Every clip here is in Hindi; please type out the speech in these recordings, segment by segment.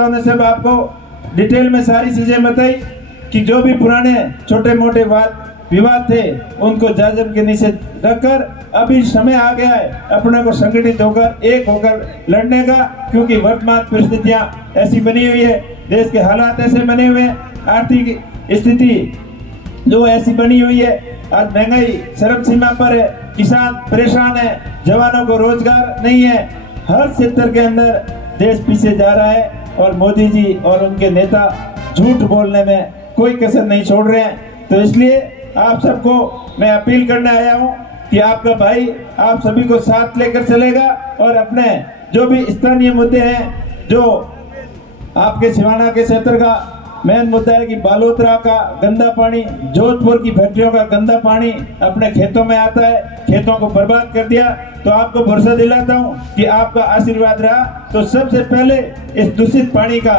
कार्यकर्ताओं ने सब आपको डिटेल में सारी चीजें बताई कि जो भी पुराने छोटे मोटे विवाद थे उनको जाजम के नीचे रखकर अभी समय आ गया है अपने को संगठित होकर एक होकर लड़ने का, क्योंकि वर्तमान परिस्थितियां ऐसी बनी हुई है, देश के हालात ऐसे बने हुए हैं, आर्थिक स्थिति जो ऐसी बनी हुई है, आज महंगाई चरम सीमा पर है, किसान परेशान है, जवानों को रोजगार नहीं है, हर क्षेत्र के अंदर देश पीछे जा रहा है और मोदी जी और उनके नेता झूठ बोलने में कोई कसर नहीं छोड़ रहे हैं। तो इसलिए आप सबको मैं अपील करने आया हूं कि आपका भाई आप सभी को साथ लेकर चलेगा और अपने जो भी स्थानीय मुद्दे हैं, जो आपके सिवाना के क्षेत्र का मेन मुद्दा है कि बालोतरा का गंदा पानी, जोधपुर की फैक्ट्रियों का गंदा पानी अपने खेतों में आता है, खेतों को बर्बाद कर दिया। तो आपको भरोसा दिलाता हूं कि आपका आशीर्वाद रहा तो सबसे पहले इस दूषित पानी का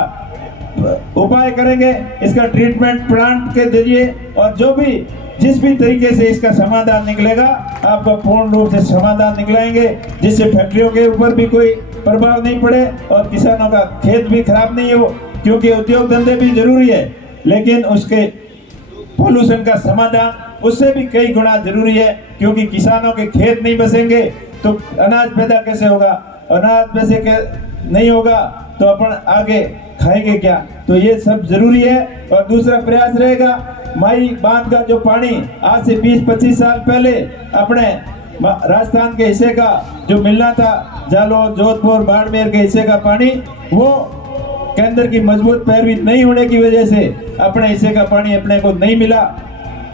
उपाय करेंगे, इसका ट्रीटमेंट प्लांट के जरिए, और जो भी जिस भी तरीके से इसका समाधान निकलेगा आपका पूर्ण रूप से समाधान निकलाएंगे, जिससे फैक्ट्रियों के ऊपर भी कोई प्रभाव नहीं पड़े और किसानों का खेत भी खराब नहीं हो, क्योंकि उद्योग धंधे भी जरूरी है लेकिन उसके पोल्यूशन का समाधान उससे भी कई गुना जरूरी है, क्योंकि किसानों के खेत नहीं बसेंगे तो अनाज पैदा कैसे होगा, अनाज पैसे नहीं होगा तो अपन आगे खाएंगे क्या। तो ये सब जरूरी है। और दूसरा प्रयास रहेगा माई बांध का जो पानी आज से 20-25 साल पहले अपने राजस्थान के हिस्से का जो मिलना था, जालोर जोधपुर बाड़मेर के हिस्से का पानी, वो केंद्र की मजबूत पैरवी नहीं होने की वजह से अपने हिस्से का पानी अपने को नहीं मिला।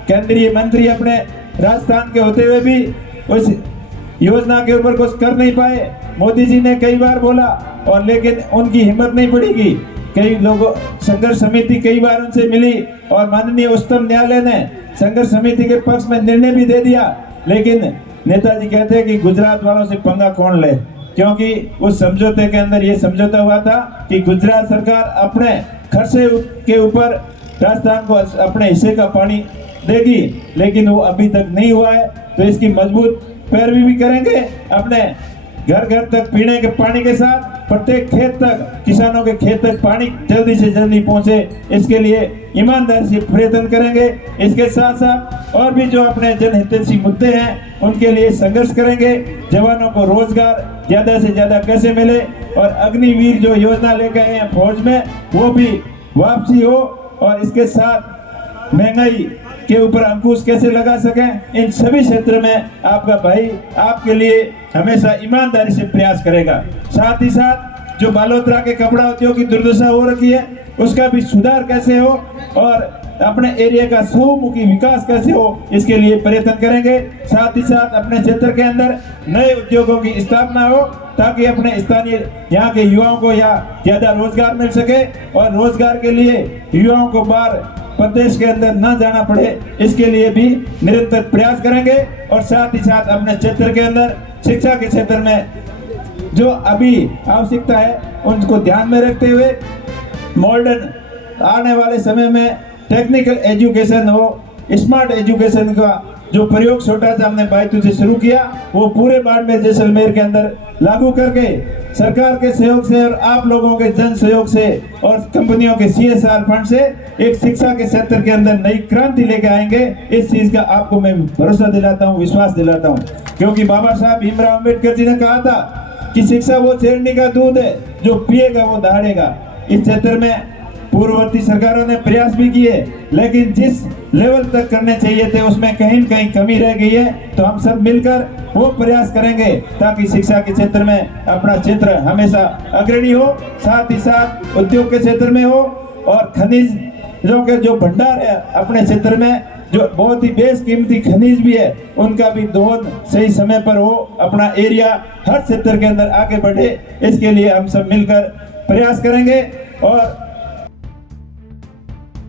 केंद्रीय मंत्री अपने राजस्थान के होते हुए भी उस योजना के ऊपर कुछ कर नहीं पाए। मोदी जी ने कई बार बोला और लेकिन उनकी हिम्मत नहीं पड़ेगी। कई लोगों संघर्ष समिति कई बार उनसे मिली और माननीय उच्चतम न्यायालय ने संघर्ष समिति के पक्ष में निर्णय भी दे दिया, लेकिन नेताजी कहते हैं कि गुजरात वालों से पंगा कौन ले, क्योंकि उस समझौते के अंदर ये समझौता हुआ था कि गुजरात सरकार अपने खर्चे के ऊपर राजस्थान को अपने हिस्से का पानी देगी, लेकिन वो अभी तक नहीं हुआ है। तो इसकी मजबूत पैरवी भी करेंगे, अपने घर घर तक पीने के पानी के साथ प्रत्येक खेत तक, किसानों के खेत तक पानी जल्दी से जल्दी पहुंचे, इसके लिए ईमानदारी से प्रयत्न करेंगे। इसके साथ साथ और भी जो अपने जनहितैषी मुद्दे हैं उनके लिए संघर्ष करेंगे। जवानों को रोजगार ज्यादा से ज्यादा कैसे मिले और अग्निवीर जो योजना लेके आए हैं फौज में वो भी वापसी हो, और इसके साथ महंगाई के ऊपर अंकुश कैसे लगा सकें, इन सभी क्षेत्र में आपका भाई आपके लिए हमेशा ईमानदारी से प्रयास करेगा। साथ ही साथ जो बालोतरा के कपड़ा उद्योग की दुर्दशा हो रखी है उसका भी सुधार कैसे हो और अपने एरिया का बहुमुखी विकास कैसे हो, इसके लिए प्रयत्न करेंगे। साथ ही साथ अपने क्षेत्र के अंदर नए उद्योगों की स्थापना हो ताकि अपने स्थानीय यहाँ के युवाओं को यहाँ ज्यादा रोजगार मिल सके और रोजगार के लिए युवाओं को बाहर प्रदेश के अंदर न जाना पड़े, इसके लिए भी निरंतर प्रयास करेंगे। और साथ ही साथ अपने क्षेत्र के अंदर शिक्षा के क्षेत्र में जो अभी आवश्यकता है उनको ध्यान में रखते हुए मॉडर्न आने वाले समय में टेक्निकल एजुकेशन हो, स्मार्ट एजुकेशन का जो प्रयोग छोटा सा हमने बायतू से शुरू किया वो पूरे बाड़मेर जैसलमेर के अंदर लागू करके सरकार के सहयोग से और आप लोगों के जन सहयोग से और कंपनियों के CSR फंड से एक शिक्षा के क्षेत्र के अंदर नई क्रांति लेके आएंगे। इस चीज का आपको मैं भरोसा दिलाता हूँ, विश्वास दिलाता हूँ, क्योंकि बाबा साहब भीमराव अम्बेडकर जी ने कहा था कि शिक्षा वो चेरनी का दूध है जो पिएगा वो दहाड़ेगा। इस क्षेत्र में पूर्ववर्ती सरकारों ने प्रयास भी किए, लेकिन जिस लेवल तक करने चाहिए थे उसमें कहीं न कहीं कमी रह गई है। तो हम सब मिलकर वो प्रयास करेंगे ताकि शिक्षा के क्षेत्र में अपना क्षेत्र हमेशा अग्रणी हो, साथ ही साथ उद्योग के क्षेत्र में हो और खनिजों के जो भंडार है अपने क्षेत्र में जो बहुत ही बेशकीमती खनिज भी है उनका भी दोहन सही समय पर हो, अपना एरिया हर क्षेत्र के अंदर आगे बढ़े, इसके लिए हम सब मिलकर प्रयास करेंगे। और